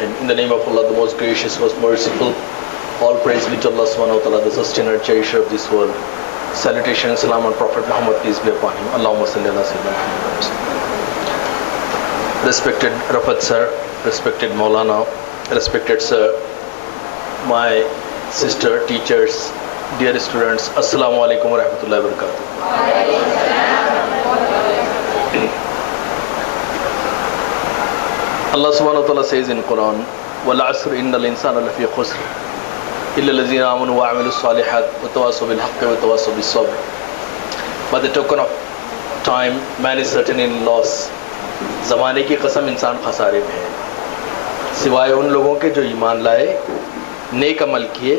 In the name of Allah, the most gracious, most merciful, all praise be to Allah subhanahu wa ta'ala, the sustainer, cherisher of this world. Salutation and salam on Prophet Muhammad, peace be upon him. Allahumma salli ala sayyidina Muhammad. Respected Rafat sir, respected Maulana, respected sir, my sister, teachers, dear students, Assalamu alaikum wa rahmatullahi wa barakatuh. Allah subhanahu wa ta'ala says in Quran, wal asr innal insana lafi khusr illa allazina amanu wa amilus salihat wa tawasaw bil haqqi wa tawasaw bis sabr. By the token of time, man is certainly in loss. زمانے کی قسم انسان خسارے میں ہے، سوائے ان لوگوں کے جو ایمان لائے، نیک عمل کیے،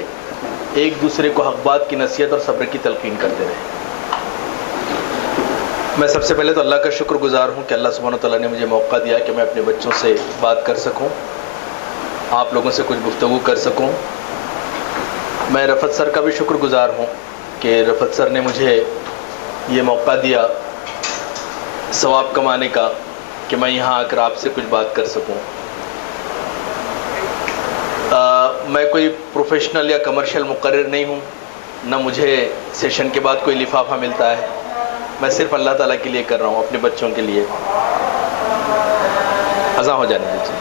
ایک دوسرے کو حق بات کی نصیحت اور صبر کی تلقین کرتے رہے۔ میں سب سے پہلے تو اللہ کا شکر گزار ہوں کہ اللہ سبحانہ وتعالیٰ نے مجھے موقع دیا کہ میں اپنے بچوں سے بات کر سکوں، آپ لوگوں سے کچھ گفتگو کر سکوں۔ میں رفت سر کا بھی شکر گزار ہوں کہ رفت سر نے مجھے یہ موقع دیا ثواب کمانے کا کہ میں یہاں آ کر آپ سے کچھ بات کر سکوں۔ میں کوئی پروفیشنل یا کمرشل مقرر نہیں ہوں، نہ مجھے سیشن کے بعد کوئی لفافہ ملتا ہے، میں صرف اللہ تعالیٰ کے لیے کر رہا ہوں، اپنے بچوں کے لیے۔ اذان ہو جانے دیجیے۔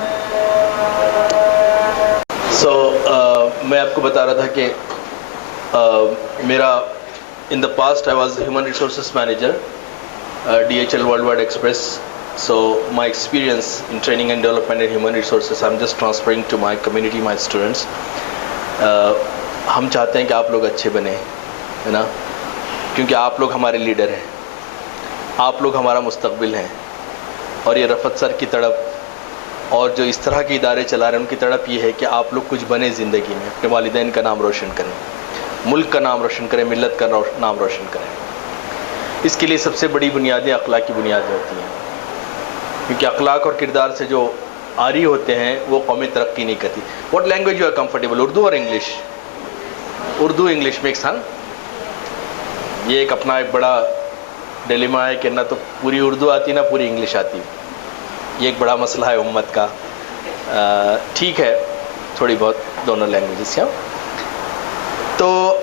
میں آپ کو بتا رہا تھا کہ میرا in the past I was human resources manager DHL worldwide express. So my experience in training and development in human resources, I'm just transferring to my community, my students. ہم چاہتے ہیں کہ آپ لوگ اچھے بنیں، ہے نا، کیونکہ آپ لوگ ہمارے لیڈر ہیں، آپ لوگ ہمارا مستقبل ہیں، اور یہ رفت سر کی تڑپ اور جو اس طرح کے ادارے چلا رہے ہیں ان کی تڑپ یہ ہے کہ آپ لوگ کچھ بنیں زندگی میں، اپنے والدین کا نام روشن کریں، ملک کا نام روشن کریں، ملت کا نام روشن کریں۔ اس کے لیے سب سے بڑی بنیادیں اخلاق کی بنیادیں ہوتی ہیں، کیونکہ اخلاق اور کردار سے جو عاری ہوتے ہیں وہ قومی ترقی نہیں کرتی۔ What language you are comfortable, Urdu اور انگلش؟ اردو انگلش مکس، ہاں۔ یہ ایک اپنا ایک بڑا ڈیلیما ہے کہ نہ تو پوری اردو آتی نہ پوری انگلش آتی، یہ ایک بڑا مسئلہ ہے امت کا۔ ٹھیک ہے، تھوڑی بہت دونوں لینگویجز سے۔ تو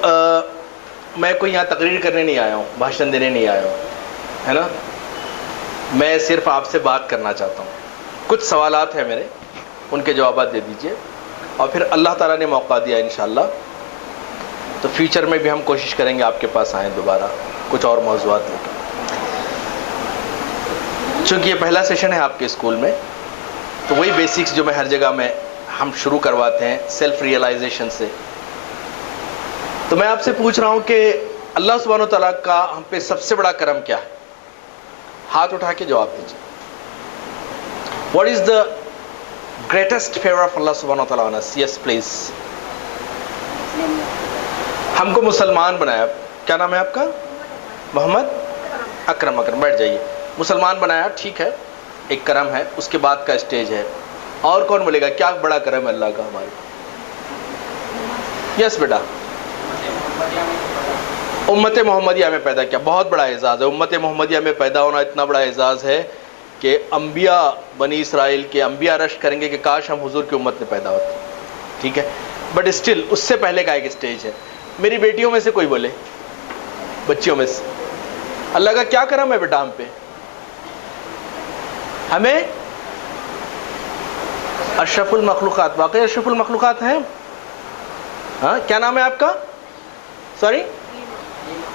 میں کوئی یہاں تقریر کرنے نہیں آیا ہوں، بھاشن دینے نہیں آیا ہوں، ہے نا، میں صرف آپ سے بات کرنا چاہتا ہوں۔ کچھ سوالات ہیں میرے، ان کے جوابات دے دیجئے، اور پھر اللہ تعالیٰ نے موقع دیا انشاءاللہ تو فیوچر میں بھی ہم کوشش کریں گے آپ کے پاس آئیں دوبارہ کچھ اور موضوعات لے کے۔ چونکہ یہ پہلا سیشن ہے آپ کے اسکول میں، تو وہی بیسکس جو میں ہر جگہ میں ہم شروع کرواتے ہیں سیلف ریئلائزیشن سے۔ تو میں آپ سے پوچھ رہا ہوں کہ اللہ سبحانہ وتعالیٰ کا ہم پہ سب سے بڑا کرم کیا ہے؟ ہاتھ اٹھا کے جواب دیجیے۔ What is the greatest favour of Allah سبحانہ وتعالیٰ on us؟ Yes please. ہم کو مسلمان بنایا، کیا نام ہے آپ کا؟ محمد اکرم۔ اکرم بیٹھ جائیے۔ مسلمان بنایا، ٹھیک ہے، ایک کرم ہے، اس کے بعد کا اسٹیج ہے۔ اور کون بولے گا کیا بڑا کرم ہے اللہ کا ہمارے؟ یس بیٹا۔ امت محمدیہ میں پیدا کیا، بہت بڑا اعزاز ہے۔ امت محمدیہ میں پیدا ہونا اتنا بڑا اعزاز ہے کہ انبیاء بنی اسرائیل کے انبیاء رش کریں گے کہ کاش ہم حضور کی امت میں پیدا ہوتے، ٹھیک ہے، بٹ اسٹل اس سے پہلے کا ایک اسٹیج ہے۔ میری بیٹیوں میں سے کوئی بولے، بچیوں میں سے، اللہ کا کیا کرم ہے بیٹا ہم پہ؟ ہمیں اشرف المخلوقات، واقعی اشرف المخلوقات ہیں؟ ہاں، کیا نام ہے آپ کا؟ Sorry,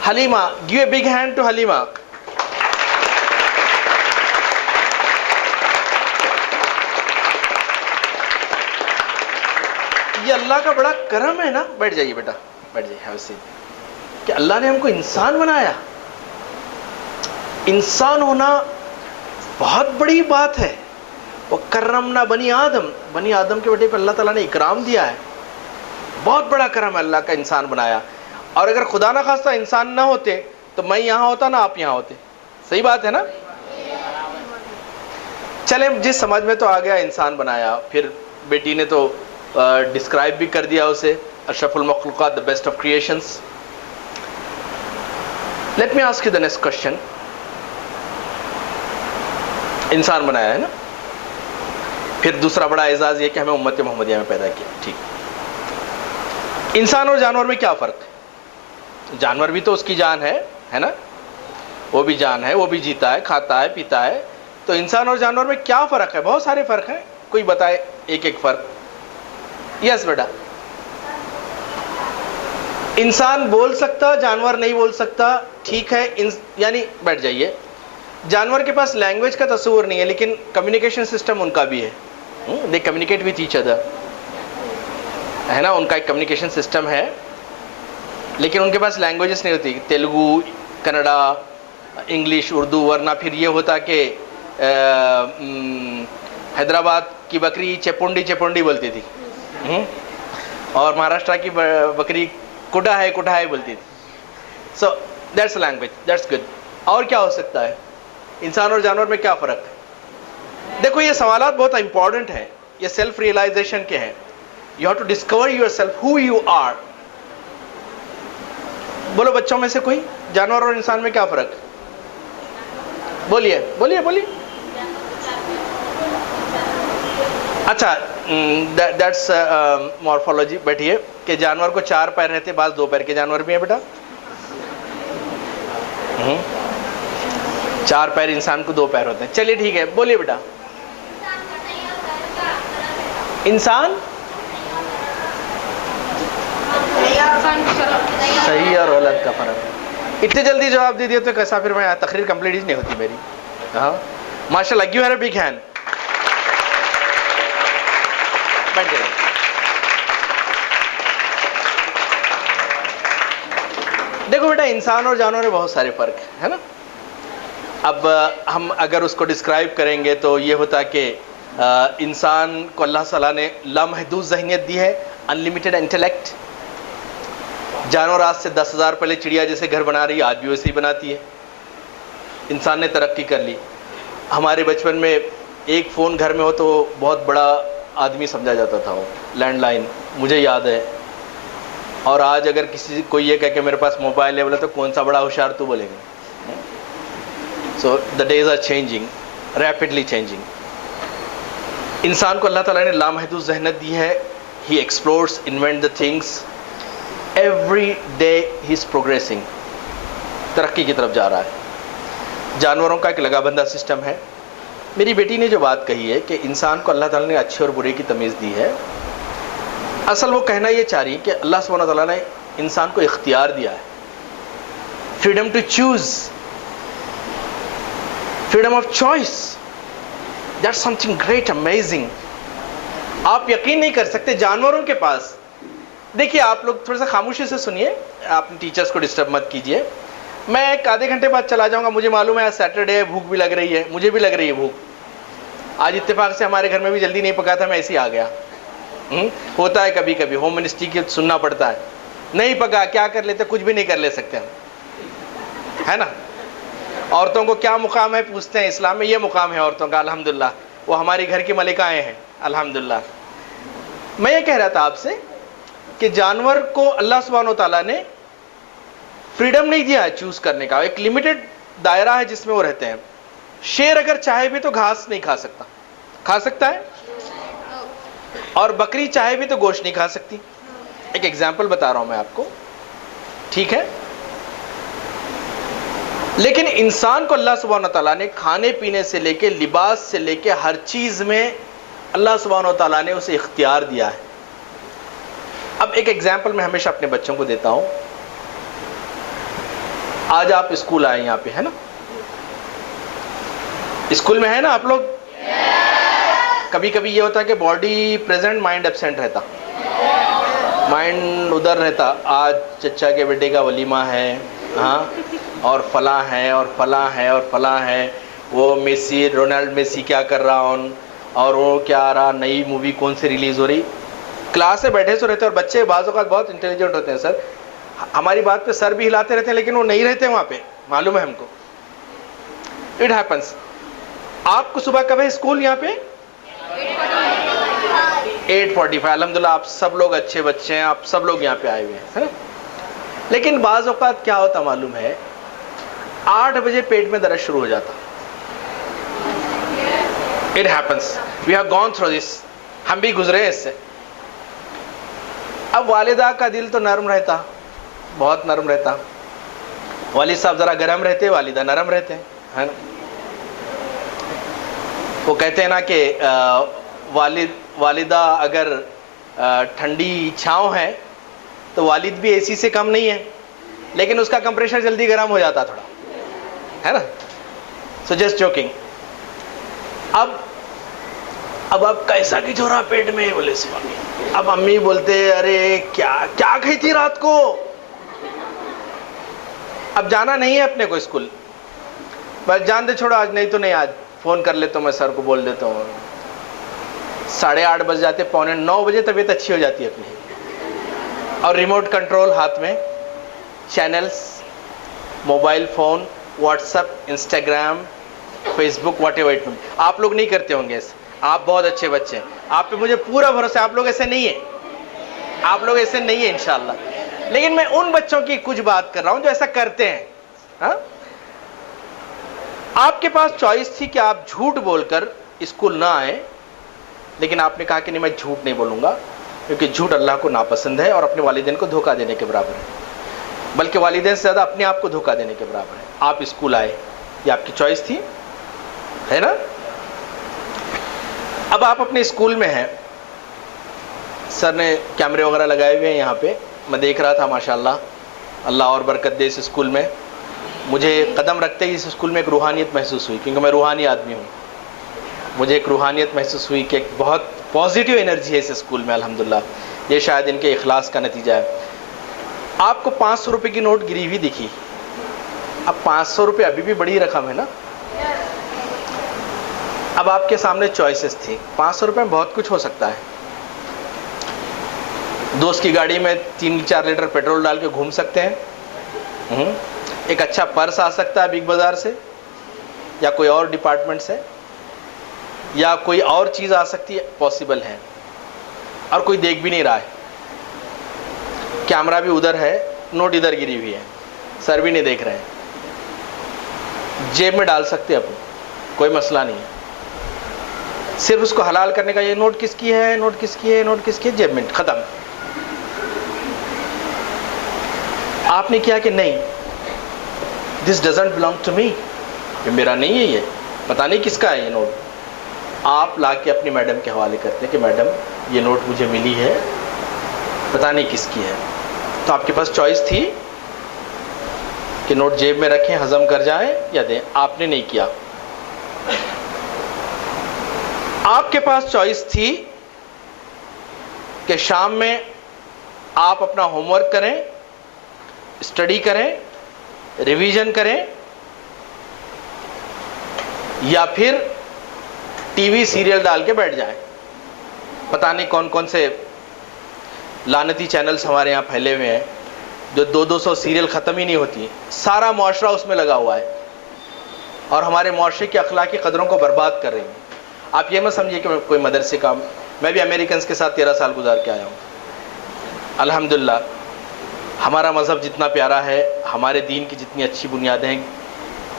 Halima. Give a big hand to Halima. یہ اللہ کا بڑا کرم ہے نا۔ بیٹھ جائیے بیٹا، بیٹھ جائیے، ہیو سیٹ۔ کہ اللہ نے ہم کو انسان بنایا، انسان ہونا بہت بڑی بات ہے۔ وَكَرَّمْنَا بنی آدم، بنی آدم کے بیٹے پہ اللہ تعالیٰ نے اکرام دیا ہے، بہت بڑا کرم ہے اللہ کا انسان بنایا۔ اور اگر خدا نہ خواستہ انسان نہ ہوتے تو میں یہاں ہوتا نہ آپ یہاں ہوتے، صحیح بات ہے نا؟ چلیں، جس سمجھ میں تو آ گیا، انسان بنایا، پھر بیٹی نے تو ڈسکرائب بھی کر دیا اسے، اشرف المخلوقات، the best of creations. Let me ask you the next question. انسان بنایا ہے نا، پھر دوسرا بڑا اعزاز یہ کہ ہمیں امت محمدیہ میں پیدا کیا. ٹھیک. انسان اور جانور میں کیا فرق ہے؟ جانور بھی تو اس کی جان ہے نا, وہ بھی جان ہے, وہ بھی جیتا ہے, کھاتا ہے, پیتا ہے. تو انسان اور جانور میں کیا فرق ہے؟ بہت سارے فرق ہیں. کوئی بتائے ایک ایک فرق. یس بیٹا. انسان بول سکتا, جانور نہیں بول سکتا. ٹھیک ہے, یعنی بیٹھ جائیے. جانور کے پاس لینگویج کا تصور نہیں ہے, لیکن کمیونیکیشن سسٹم ان کا بھی ہے. They communicate with each other, ہے نا, ان کا ایک کمیونیکیشن سسٹم ہے, لیکن ان کے پاس لینگویجز نہیں ہوتی. تیلگو, کنڈا, انگلش, اردو. ورنہ پھر یہ ہوتا کہ حیدرآباد کی بکری چپونڈی چپونڈی بولتی تھی, اور مہاراشٹرا کی بکری کٹا ہے بولتی تھی. So that's language, that's good. اور کیا ہو سکتا ہے؟ انسان اور جانور میں کیا فرق ہے؟ دیکھو یہ سوالات بہت امپورٹنٹ ہیں, یہ سیلف ریئلائزیشن کے ہیں. You have to discover yourself, who you are. بولو بچوں میں سے کوئی, جانور اور انسان میں کیا فرق ہے؟ بولیے بولیے بولیے. اچھا, دیٹس مورفولوجی. بیٹھیے. کہ جانور کو 4 پیر رہتے, بعض 2 پیر کے جانور بھی ہیں بیٹا. 4 پیر, انسان کو 2 پیر ہوتے ہیں. چلیے ٹھیک ہے, بولیے بیٹا. انسان صحیح اور غلط کا فرق. اتنے جلدی جواب دے دیا تو کیسا پھر میں تقریر کمپلیٹ ہی نہیں ہوتی میری. ہاں ماشاء اللہ, give her a big hand. بیٹھ جائیے. دیکھو بیٹا, انسان اور جانور میں بہت سارے فرق ہے نا. اب ہم اگر اس کو ڈسکرائب کریں گے تو یہ ہوتا کہ انسان کو اللہ تعالیٰ نے لامحدود ذہنیت دی ہے, انلمیٹڈ انٹلیکٹ. جانور آج سے 10,000 پہلے چڑیا جیسے گھر بنا رہی ہے, آج بھی ویسے ہی بناتی ہے. انسان نے ترقی کر لی. ہمارے بچپن میں ایک فون گھر میں ہو تو بہت بڑا آدمی سمجھا جاتا تھا, وہ لینڈ لائن, مجھے یاد ہے. اور آج اگر کوئی یہ کہہ کہ میرے پاس موبائل ہے, بولے تو کون سا بڑا ہوشیار تو بولے گا. So the days are changing, rapidly changing. انسان کو اللہ تعالیٰ نے لامحدود ذہنیت دی ہے. He explores, invent the things. Every day he is progressing, ترقی کی طرف جا رہا ہے. جانوروں کا ایک لگا بندہ سسٹم ہے. میری بیٹی نے جو بات کہی ہے کہ انسان کو اللہ تعالیٰ نے اچھے اور برے کی تمیز دی ہے, اصل وہ کہنا یہ چاہ رہی ہے کہ اللہ سبحانہ تعالیٰ نے انسان کو اختیار دیا ہے, freedom to choose, freedom of choice. That's something great, amazing. آپ یقین نہیں کر سکتے جانوروں کے پاس. دیکھیے آپ لوگ تھوڑا سا خاموشی سے سنیے, آپ ٹیچرس کو ڈسٹرب مت کیجیے. میں ایک آدھے گھنٹے بعد چلا جاؤں گا. مجھے معلوم ہے آج سیٹرڈے ہے, بھوک بھی لگ رہی ہے, مجھے بھی لگ رہی ہے بھوک. آج اتفاق سے ہمارے گھر میں بھی جلدی نہیں پکا تھا, میں ایسے ہی آ گیا. ہوتا ہے کبھی کبھی, ہوم منسٹری کی سننا پڑتا ہے. نہیں پکا, کیا کر لیتے, کچھ بھی نہیں کر لے سکتے ہم, ہے نا. عورتوں کو کیا مقام ہے پوچھتے ہیں, اسلام میں یہ مقام ہے عورتوں کا, الحمدللہ. وہ ہماری گھر کی ملکائیں ہیں, الحمدللہ. میں یہ کہہ رہا تھا آپ سے کہ جانور کو اللہ سبحانہ و تعالیٰ نے فریڈم نہیں دیا ہے چوز کرنے کا. ایک لمیٹڈ دائرہ ہے جس میں وہ رہتے ہیں. شیر اگر چاہے بھی تو گھاس نہیں کھا سکتا, کھا سکتا ہے, اور بکری چاہے بھی تو گوشت نہیں کھا سکتی. ایک ایگزامپل بتا رہا ہوں میں آپ کو, ٹھیک ہے. لیکن انسان کو اللہ سبحانہ تعالیٰ نے کھانے پینے سے لے کے لباس سے لے کے ہر چیز میں اللہ سبحانہ تعالیٰ نے اسے اختیار دیا ہے. اب ایک ایگزامپل میں ہمیشہ اپنے بچوں کو دیتا ہوں. آج آپ اسکول آئے یہاں پہ, ہے نا, اسکول میں ہے نا آپ لوگ. کبھی کبھی یہ ہوتا ہے کہ باڈی پریزنٹ, مائنڈ ایبسینٹ رہتا, مائنڈ ادھر رہتا. آج چچا کے بیٹے کا ولیمہ ہے, ہاں, اور فلاں ہے اور فلاں ہے اور فلاں ہے. وہ میسی, رونالڈ میسی کیا کر رہا ہوں, اور وہ کیا آ رہا, نئی مووی کون سی ریلیز ہو رہی. کلاس سے بیٹھے سو رہتے, اور بچے بعض اوقات بہت انٹیلیجنٹ ہوتے ہیں سر, ہماری بات پہ سر بھی ہلاتے رہتے ہیں لیکن وہ نہیں رہتے وہاں پہ, معلوم ہے ہم کو. It happens. آپ کو صبح کب ہے اسکول یہاں پہ؟ 8:45. الحمدللہ آپ سب لوگ اچھے بچے ہیں, آپ سب لوگ یہاں پہ آئے ہوئے ہیں. لیکن بعض اوقات کیا ہوتا معلوم ہے, 8 بجے پیٹ میں درد شروع ہو جاتا. It happens. We have gone through this. ہم بھی گزرے ہیں اس سے. اب والدہ کا دل تو نرم رہتا, بہت نرم رہتا. والد صاحب ذرا گرم رہتے, والدہ نرم رہتے ہیں نا. وہ کہتے ہیں نا کہ والدہ اگر ٹھنڈی چھاؤں ہے تو والد بھی اے سی سے کم نہیں ہے, لیکن اس کا کمپریشر جلدی گرم ہو جاتا تھوڑا, ہے نا. So just joking. اب کیسا کی چھوڑا پیٹ میں, بولے سوامی. اب امی بولتے ارے کیا کھائی تھی رات کو. اب جانا نہیں ہے اپنے کو اسکول, بس جان دے چھوڑو, آج نہیں تو نہیں, آج فون کر لیتا ہوں, میں سر کو بول دیتا ہوں. 8:30 بج جاتے, 8:45 بجے طبیعت اچھی ہو جاتی ہے اپنی, اور ریموٹ کنٹرول ہاتھ میں, channels, mobile phone, WhatsApp, Instagram, Facebook, whatever it. آپ لوگ نہیں کرتے ہوں گے ایسے, آپ بہت اچھے بچے ہیں, آپ پہ مجھے پورا بھروسہ ہے. آپ لوگ ایسے نہیں ہیں, آپ لوگ ایسے نہیں ہیں انشاءاللہ. لیکن میں ان بچوں کی کچھ بات کر رہا ہوں جو ایسا کرتے ہیں. ہاں, آپ کے پاس چوائس تھی کہ آپ جھوٹ بول کر اسکول نہ آئیں, لیکن آپ نے کہا کہ نہیں, میں جھوٹ نہیں بولوں گا, کیونکہ جھوٹ اللہ کو ناپسند ہے اور اپنے والدین کو دھوکہ دینے کے برابر ہے, بلکہ والدین سے زیادہ اپنے آپ کو دھوکہ دینے کے برابر ہے. آپ اسکول آئے, یہ آپ کی چوائس تھی, ہے نا. اب آپ اپنے اسکول میں ہیں, سر نے کیمرے وغیرہ لگائے ہوئے ہیں یہاں پہ, میں دیکھ رہا تھا ماشاءاللہ, اللہ اور برکت دے اس اسکول میں. مجھے قدم رکھتے ہی اس اسکول میں ایک روحانیت محسوس ہوئی, کیونکہ میں روحانی آدمی ہوں. مجھے ایک روحانیت محسوس ہوئی کہ ایک بہت پازیٹیو انرجی ہے اس اسکول میں الحمدللہ. یہ شاید ان کے اخلاص کا نتیجہ ہے. آپ کو 500 روپے کی نوٹ گری ہوئی دکھی. اب 500 روپے ابھی بھی بڑی رقم ہے نا. اب آپ کے سامنے چوائسز تھی. 500 روپے میں بہت کچھ ہو سکتا ہے. دوست کی گاڑی میں 3-4 لیٹر پیٹرول ڈال کے گھوم سکتے ہیں. ایک اچھا پرس آ سکتا ہے بگ بازار سے, یا کوئی اور ڈپارٹمنٹ سے, یا کوئی اور چیز آ سکتی ہے, پاسبل ہے. اور کوئی دیکھ بھی نہیں رہا ہے, کیمرہ بھی ادھر ہے, نوٹ ادھر گری ہوئی ہے, سر بھی نہیں دیکھ رہے ہیں. جیب میں ڈال سکتے اپنے, کوئی مسئلہ نہیں ہے. صرف اس کو حلال کرنے کا, یہ نوٹ کس کی ہے, نوٹ کس کی ہے, نوٹ کس کی ہے, جیب میں ختم. آپ نے کیا کہ نہیں, this doesn't belong to me, یہ میرا نہیں ہے, یہ پتہ نہیں کس کا ہے یہ نوٹ. آپ لا کے اپنی میڈم کے حوالے کرتے ہیں کہ میڈم یہ نوٹ مجھے ملی ہے, پتہ نہیں کس کی ہے. تو آپ کے پاس چوائس تھی کہ نوٹ جیب میں رکھیں, ہضم کر جائیں, یا دیں. آپ نے نہیں کیا. آپ کے پاس چوائس تھی کہ شام میں آپ اپنا ہوم ورک کریں, اسٹڈی کریں, ریویژن کریں, یا پھر ٹی وی سیریل ڈال کے بیٹھ جائیں. پتہ نہیں کون کون سے لعنتی چینلز ہمارے یہاں پھیلے ہوئے ہیں جو 200 سیریل ختم ہی نہیں ہوتی. سارا معاشرہ اس میں لگا ہوا ہے اور ہمارے معاشرے کی اخلاقی قدروں کو برباد کر رہی ہیں. آپ یہ مت سمجھیے کہ میں کوئی مدرسے کا, میں بھی امریکنز کے ساتھ 13 سال گزار کے آیا ہوں. الحمدللہ ہمارا مذہب جتنا پیارا ہے, ہمارے دین کی جتنی اچھی بنیادیں ہیں,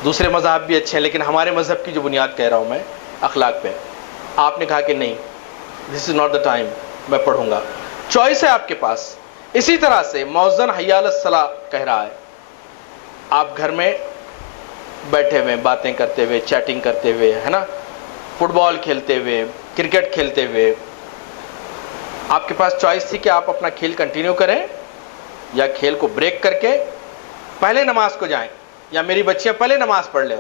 دوسرے مذہب بھی اچھے ہیں, لیکن ہمارے مذہب کی جو بنیاد کہہ رہا ہوں میں اخلاق پہ. آپ نے کہا کہ نہیں, دس از ناٹ دا ٹائم, میں پڑھوں گا. چوائس ہے آپ کے پاس. اسی طرح سے موزن حی علی الصلاۃ کہہ رہا ہے, آپ گھر میں بیٹھے ہوئے, باتیں کرتے ہوئے, چیٹنگ کرتے ہوئے, ہے نا, فٹ بال کھیلتے ہوئے, کرکٹ کھیلتے ہوئے, آپ کے پاس چوائس تھی کہ آپ اپنا کھیل کنٹینیو کریں یا کھیل کو بریک کر کے پہلے نماز کو جائیں, یا میری بچیاں پہلے نماز پڑھ لیں.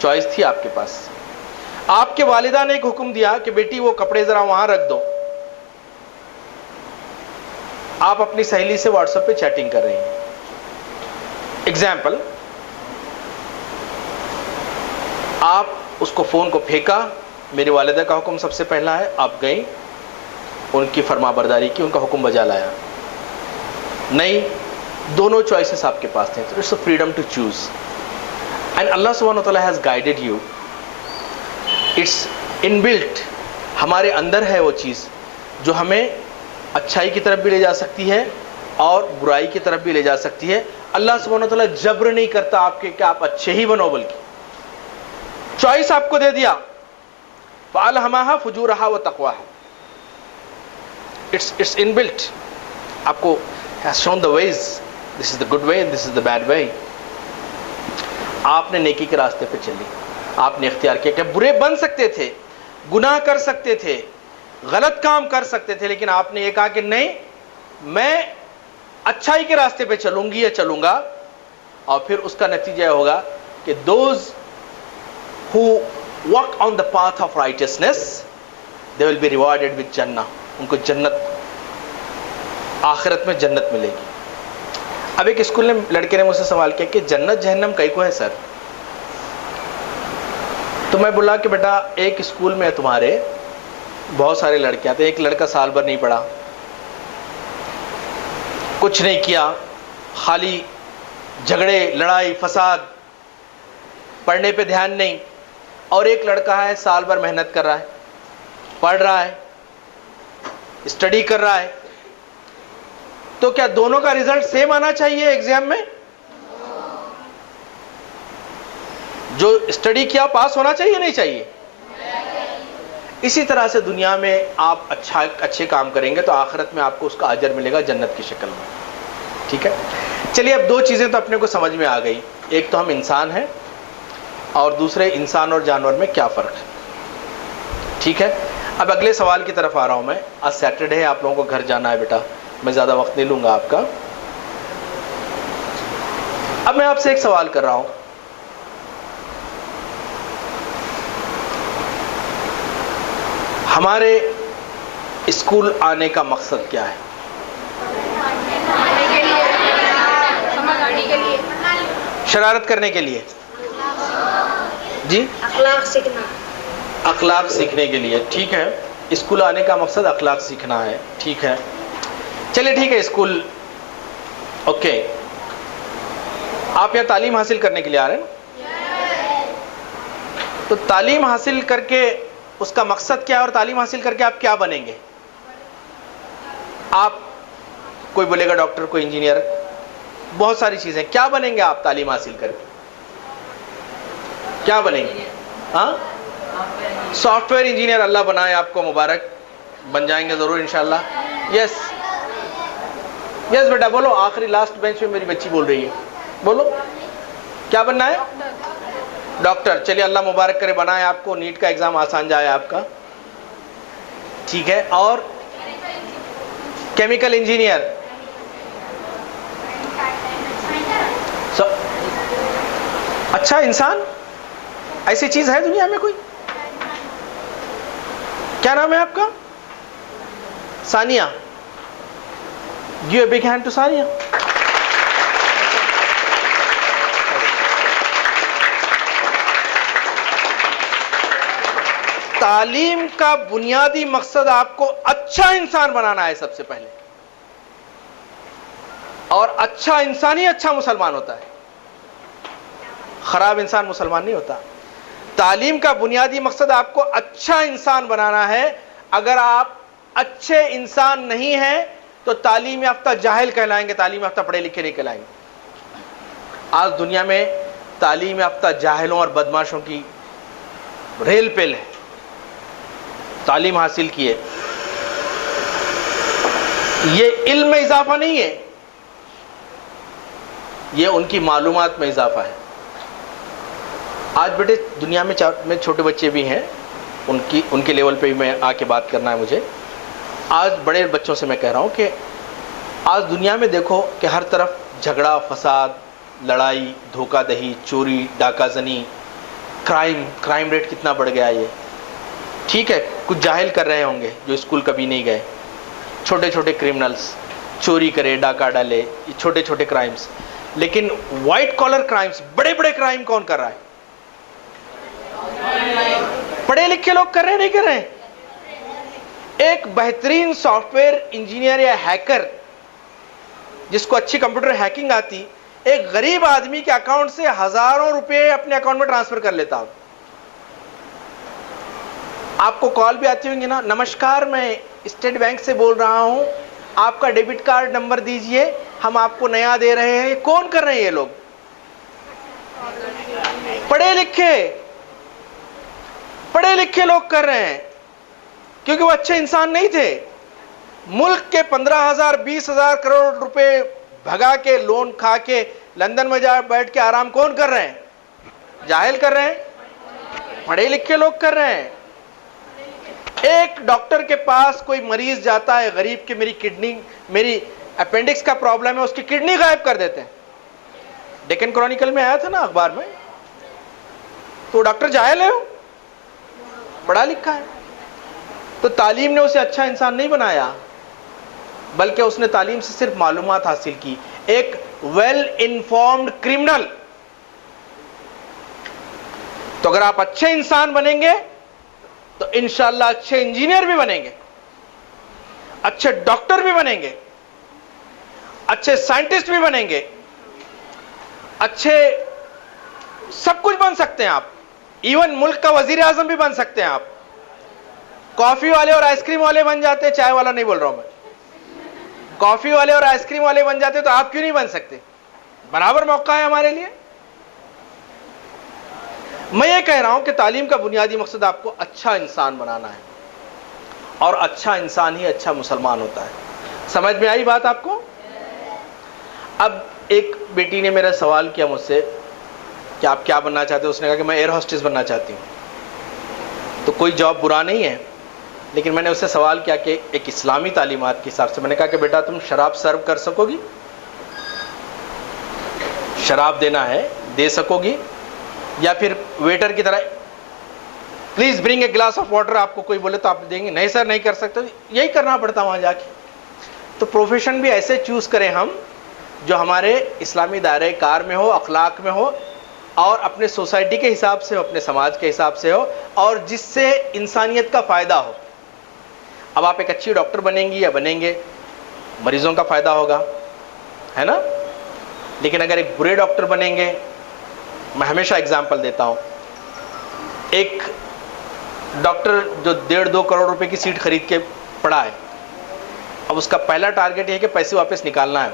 چوائس تھی آپ کے پاس. آپ کے والدہ نے ایک حکم دیا کہ بیٹی وہ کپڑے ذرا وہاں رکھ دو. آپ اپنی سہیلی سے واٹس ایپ پہ چیٹنگ کر رہی ہیں. ایگزامپل, آپ اس کو فون کو پھینکا, میری والدہ کا حکم سب سے پہلا ہے, آپ گئیں, ان کی فرما برداری کی, ان کا حکم بجا لایا. نہیں, دونوں چوائسز آپ کے پاس تھے. It's a freedom to choose, and Allah سبحانہ وتعالی has guided you. It's in built, ہمارے اندر ہے وہ چیز جو ہمیں اچھائی کی طرف بھی لے جا سکتی ہے اور برائی کی طرف بھی لے جا سکتی ہے. اللہ سبحانہ وتعالی جبر نہیں کرتا آپ کے کہ آپ اچھے ہی بنو, بلکہ چوائس آپ کو دے دیا, فَأَلْهَمَهَا فُجُورَهَا وَتَقْوَاهَا, it's inbuilt, آپ کو has shown the ways, this is the good way and this is the bad way. آپ نے نیکی کے راستے پہ چلی, آپ نے اختیار کیا کہ برے بن سکتے تھے, گناہ کر سکتے تھے, غلط کام کر سکتے تھے, لیکن آپ نے یہ کہا کہ نہیں, میں اچھائی کے راستے پہ چلوں گی یا چلوں گا, اور پھر اس کا نتیجہ ہوگا کہ those who walk on the path of righteousness, they will be rewarded with Jannah, ان کو جنت, آخرت میں جنت ملے گی. اب ایک اسکول نے لڑکے نے مجھ سے سوال کیا کہ جنت جہنم کئی کو ہے سر؟ تو میں بولا کہ بیٹا ایک اسکول میں تمہارے بہت سارے لڑکے آتے ہیں, ایک لڑکا سال بھر نہیں پڑھا, کچھ نہیں کیا, خالی جھگڑے لڑائی فساد, پڑھنے پہ دھیان نہیں, اور ایک لڑکا ہے سال بھر محنت کر رہا ہے, پڑھ رہا ہے, اسٹڈی کر رہا ہے. تو کیا دونوں کا ریزلٹ سیم آنا چاہیے ایگزام میں؟ جو اسٹڈی کیا پاس ہونا چاہیے نہیں چاہیے؟ اسی طرح سے دنیا میں آپ اچھے کام کریں گے تو آخرت میں آپ کو اس کا اجر ملے گا جنت کی شکل میں. ٹھیک ہے, چلیے اب دو چیزیں تو اپنے کو سمجھ میں آ گئی, ایک تو ہم انسان ہیں اور دوسرے انسان اور جانور میں کیا فرق ہے. ٹھیک ہے, اب اگلے سوال کی طرف آ رہا ہوں میں. آج سیٹرڈے ہے, آپ لوگوں کو گھر جانا ہے بیٹا, میں زیادہ وقت نہیں لوں گا آپ کا. اب میں آپ سے ایک سوال کر رہا ہوں, ہمارے اسکول آنے کا مقصد کیا ہے؟ شرارت کرنے کے لیے؟ جی, اخلاق سیکھنا. اخلاق سیکھنے کے لیے. ٹھیک ہے, اسکول آنے کا مقصد اخلاق سیکھنا ہے. ٹھیک ہے, چلیے ٹھیک ہے, اسکول اوکے. آپ یہاں تعلیم حاصل کرنے کے لیے آ رہے ہیں, تو تعلیم حاصل کر کے اس کا مقصد کیا ہے, اور تعلیم حاصل کر کے آپ کیا بنیں گے؟ آپ, کوئی بولے گا ڈاکٹر, کوئی انجینئر, بہت ساری چیزیں. کیا بنیں گے آپ تعلیم حاصل کر کے؟ کیا بنیں گے؟ ہاں, سافٹ ویئر انجینئر. اللہ بنائے آپ کو, مبارک, بن جائیں گے ضرور انشاءاللہ. یس یس بیٹا بولو, آخری لاسٹ بینچ میں میری بچی بول رہی ہے, بولو کیا بننا ہے؟ ڈاکٹر. چلیے اللہ مبارک کرے, بنائے آپ کو, نیٹ کا ایگزام آسان جائے آپ کا. ٹھیک ہے, اور کیمیکل انجینئر. اچھا انسان, ایسی چیز ہے دنیا میں کوئی؟ کیا نام ہے آپ کا؟ ثانیہ. Give a big hand to ثانیہ. تعلیم کا بنیادی مقصد آپ کو اچھا انسان بنانا ہے سب سے پہلے, اور اچھا انسان ہی اچھا مسلمان ہوتا ہے, خراب انسان مسلمان نہیں ہوتا. تعلیم کا بنیادی مقصد آپ کو اچھا انسان بنانا ہے. اگر آپ اچھے انسان نہیں ہیں تو تعلیم یافتہ جاہل کہلائیں گے, تعلیم یافتہ پڑھے لکھے نہیں کہلائیں گے. آج دنیا میں تعلیم یافتہ جاہلوں اور بدماشوں کی ریل پیل ہے. تعلیم حاصل کیے, یہ علم میں اضافہ نہیں ہے, یہ ان کی معلومات میں اضافہ ہے. آج بیٹے دنیا میں چھوٹے بچے بھی ہیں, ان کے لیول پہ بھی میں آ کے بات کرنا ہے مجھے. آج بڑے بچوں سے میں کہہ رہا ہوں کہ آج دنیا میں دیکھو کہ ہر طرف جھگڑا فساد, لڑائی, دھوکہ دہی, چوری, ڈاکہ زنی, کرائم ریٹ کتنا بڑھ گیا. یہ ٹھیک ہے, کچھ جاہل کر رہے ہوں گے جو اسکول کبھی نہیں گئے, چھوٹے چھوٹے کرمنلز, چوری کرے, ڈاکہ ڈالے, یہ چھوٹے چھوٹے کرائمز. لیکن وائٹ کالر کرائمز, بڑے بڑے کرائم کون کر رہا ہے؟ پڑھے لکھے لوگ کر رہے ہیں, نہیں کر رہے ہیں؟ ایک بہترین سافٹ ویئر انجینئر یا ہیکر جس کو اچھی کمپیوٹر ہیکنگ آتی, ایک غریب آدمی کے اکاؤنٹ سے ہزاروں روپے اپنے اکاؤنٹ میں ٹرانسفر کر لیتا. آپ کو کال بھی آتی ہوں گی نا, نمسکار میں اسٹیٹ بینک سے بول رہا ہوں, آپ کا ڈیبٹ کارڈ نمبر دیجئے, ہم آپ کو نیا دے رہے ہیں. کون کر رہے ہیں یہ لوگ؟ پڑھے لکھے. پڑھے لکھے لوگ کر رہے ہیں کیونکہ وہ اچھے انسان نہیں تھے. ملک کے 15,000 20,000 کروڑ روپے بھگا کے لون کھا کے لندن میں جا بیٹھ کے آرام کون کر رہے ہیں؟ جاہل کر رہے ہیں، پڑھے لکھے لوگ کر رہے ہیں. ایک ڈاکٹر کے پاس کوئی مریض جاتا ہے غریب کہ میری اپینڈکس کا پرابلم ہے، اس کی کڈنی غائب کر دیتے ہیں. ڈیکن کرونیکل میں آیا تھا نا اخبار میں. تو ڈاکٹر جاہل ہے، پڑھا لکھا ہے. تو تعلیم نے اسے اچھا انسان نہیں بنایا، بلکہ اس نے تعلیم سے صرف معلومات حاصل کی. ایک ویل انفارمڈ کرمنل. تو اگر آپ اچھے انسان بنیں گے تو انشاءاللہ اچھے انجینئر بھی بنیں گے، اچھے ڈاکٹر بھی بنیں گے، اچھے سائنٹسٹ بھی بنیں گے، اچھے سب کچھ بن سکتے ہیں آپ. ایون ملک کا وزیر اعظم بھی بن سکتے ہیں آپ. کافی والے اور آئس کریم والے بن جاتے ہیں، چائے والا نہیں بول رہا ہوں میں. کافی والے اور آئس کریم والے بن جاتے تو آپ کیوں نہیں بن سکتے؟ برابر موقع ہے ہمارے لیے. میں یہ کہہ رہا ہوں کہ تعلیم کا بنیادی مقصد آپ کو اچھا انسان بنانا ہے، اور اچھا انسان ہی اچھا مسلمان ہوتا ہے. سمجھ میں آئی بات آپ کو؟ اب ایک بیٹی نے میرا سوال کیا مجھ سے کہ آپ کیا بننا چاہتے ہو؟ اس نے کہا کہ میں ایئر ہوسٹس بننا چاہتی ہوں. تو کوئی جاب برا نہیں ہے، لیکن میں نے اس سے سوال کیا کہ ایک اسلامی تعلیمات کے حساب سے، میں نے کہا کہ بیٹا تم شراب سرو کر سکو گی؟ شراب دینا ہے دے سکو گی؟ یا پھر ویٹر کی طرح please bring a glass of water آپ کو کوئی بولے تو آپ دیں گے؟ نہیں سر نہیں کر سکتے. یہی کرنا پڑتا وہاں جا کے. تو پروفیشن بھی ایسے چوز کریں ہم جو ہمارے اسلامی دائرۂ کار میں ہو، اخلاق میں ہو، اور اپنے سوسائٹی کے حساب سے ہو، اپنے سماج کے حساب سے ہو، اور جس سے انسانیت کا فائدہ ہو. اب آپ ایک اچھی ڈاکٹر بنیں گی یا بنیں گے، مریضوں کا فائدہ ہوگا، ہے نا. لیکن اگر ایک برے ڈاکٹر بنیں گے، میں ہمیشہ اگزامپل دیتا ہوں، ایک ڈاکٹر جو 1.5-2 کروڑ روپے کی سیٹ خرید کے پڑا ہے، اب اس کا پہلا ٹارگٹ یہ ہے کہ پیسے واپس نکالنا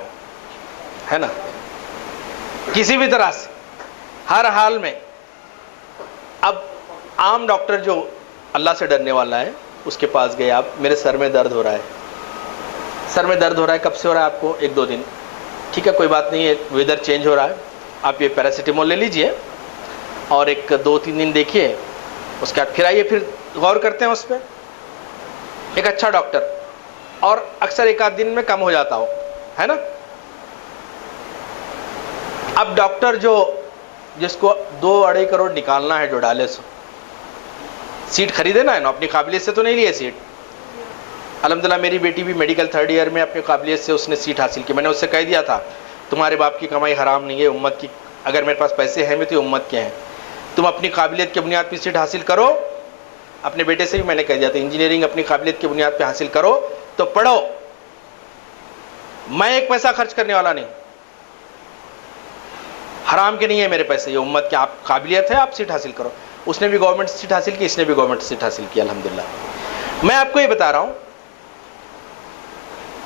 ہے نا، کسی بھی طرح سے، ہر حال میں. اب عام ڈاکٹر جو اللہ سے ڈرنے والا ہے اس کے پاس گئے آپ، میرے سر میں درد ہو رہا ہے. سر میں درد ہو رہا ہے، کب سے ہو رہا ہے آپ کو؟ 1-2 دن. ٹھیک ہے کوئی بات نہیں ہے، ویدر چینج ہو رہا ہے، آپ یہ پیراسیٹامول لے لیجئے اور ایک 2-3 دن دیکھیے، اس کے بعد پھر آئیے، پھر غور کرتے ہیں اس پہ. ایک اچھا ڈاکٹر، اور اکثر 1-8 دن میں کم ہو جاتا ہو، ہے نا. اب ڈاکٹر جس کو 2-2.5 کروڑ نکالنا ہے، جو ڈالے سو سیٹ خریدے نا، اپنی قابلیت سے تو نہیں لیے سیٹ. الحمدللہ میری بیٹی بھی میڈیکل 3rd ایئر میں اپنی قابلیت سے اس نے سیٹ حاصل کی. میں نے اس سے کہہ دیا تھا تمہارے باپ کی کمائی حرام نہیں ہے، امت کی، اگر میرے پاس پیسے ہیں تو یہ امت کے ہیں، تم اپنی قابلیت کی بنیاد پہ سیٹ حاصل کرو. اپنے بیٹے سے بھی میں نے کہہ دیا تھا انجینئرنگ اپنی قابلیت کی بنیاد پہ حاصل کرو تو پڑھو، میں 1 پیسہ خرچ کرنے والا نہیں، حرام کے نہیں ہے میرے پیسے، یہ امت کے، آپ قابلیت ہے آپ سیٹ حاصل کرو. اس نے بھی گورنمنٹ سیٹ حاصل کی، اس نے بھی گورنمنٹ سیٹ حاصل کی الحمدللہ. میں آپ کو یہ بتا رہا ہوں،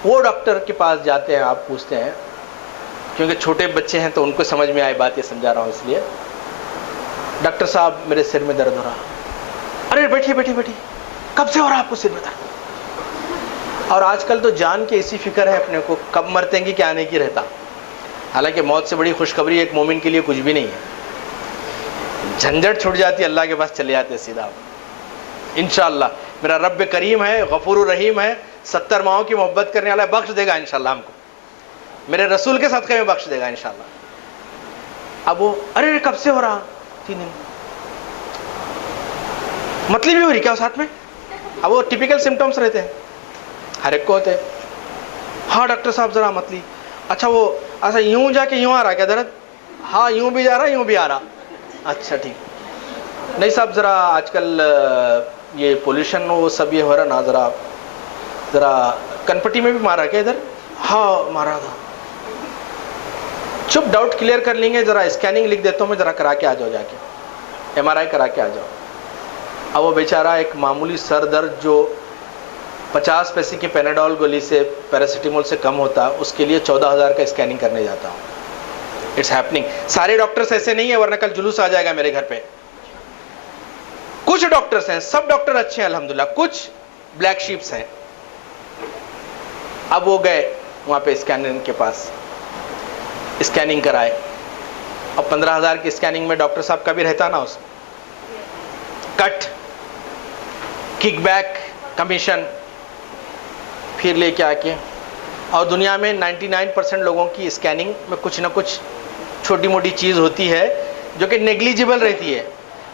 وہ ڈاکٹر کے پاس جاتے ہیں، آپ پوچھتے ہیں، کیونکہ چھوٹے بچے ہیں تو ان کو سمجھ میں آئی بات، یہ سمجھا رہا ہوں اس لیے. ڈاکٹر صاحب میرے سر میں درد ہو رہا. ارے بیٹھیے بیٹھیے بیٹھیے، کب سے ہو رہا آپ کو سر میں درد؟ اور آج کل تو جان کی ایسی فکر ہے اپنے کو، کب مرتے گی کیا آنے کی رہتا. حالانکہ موت سے بڑی خوشخبری ایک مومن کے لیے کچھ بھی نہیں ہے. جھنجھٹ چھوٹ جاتی ہے، اللہ کے پاس چلے جاتے سیدھا. انشاءاللہ میرا رب کریم ہے، غفور الرحیم ہے، 70 ماہوں کی محبت کرنے والا ہے، بخش دے گا انشاءاللہ ہم کو، میرے رسول کے صدقے میں بخش دے گا انشاءاللہ. اب وہ ارے کب سے ہو رہا؟ 3 دن. متلی بھی ہو رہی کیا ساتھ میں؟ اب وہ ٹپیکل سمٹمز رہتے ہیں، ہر ایک کو ہوتے ہیں. ہاں ڈاکٹر صاحب ذرا متلی. اچھا وہ ایسا یوں جا کے یوں آ رہا کیا درد؟ ہاں یوں بھی جا رہا یوں بھی آ رہا. اچھا ٹھیک. نہیں صاحب ذرا آج کل یہ پولیوشن وہ سب یہ ہو رہا نا، ذرا کنپٹی میں بھی مارا کیا ادھر؟ ہاں مارا تھا. چپ ڈاؤٹ کلیئر کر لیں گے، ذرا اسکیننگ لکھ دیتا ہوں میں، ذرا کرا کے آ جاؤ، جا کے MRI کرا کے آ جاؤ. اب وہ بیچارہ ایک معمولی سر درد جو 50 پیسے کی پیناڈول گولی سے، پیراسیٹامول سے کم ہوتا، اس کے لیے 14,000 کا اسکیننگ کرنے جاتا ہوں. It's happening. سارے ڈاکٹرز ایسے نہیں ہیں ورنہ کل جلوس آ جائے گا میرے گھر پہ. کچھ ڈاکٹرز ہیں, سب ڈاکٹر اچھے ہیں الحمدللہ, کچھ بلیک شیپس ہیں. اب وہ گئے وہاں پہ اسکینر کے پاس, اسکیننگ کرائے. اب 15,000 کی اسکیننگ میں ڈاکٹر صاحب کا بھی رہتا نا, اس کٹ, کک بیک, کمیشن, پھر لے کے آ کے. اور دنیا میں 99% لوگوں کی اسکیننگ میں کچھ نہ کچھ چھوٹی موٹی چیز ہوتی ہے جو کہ نیگلیجبل رہتی ہے.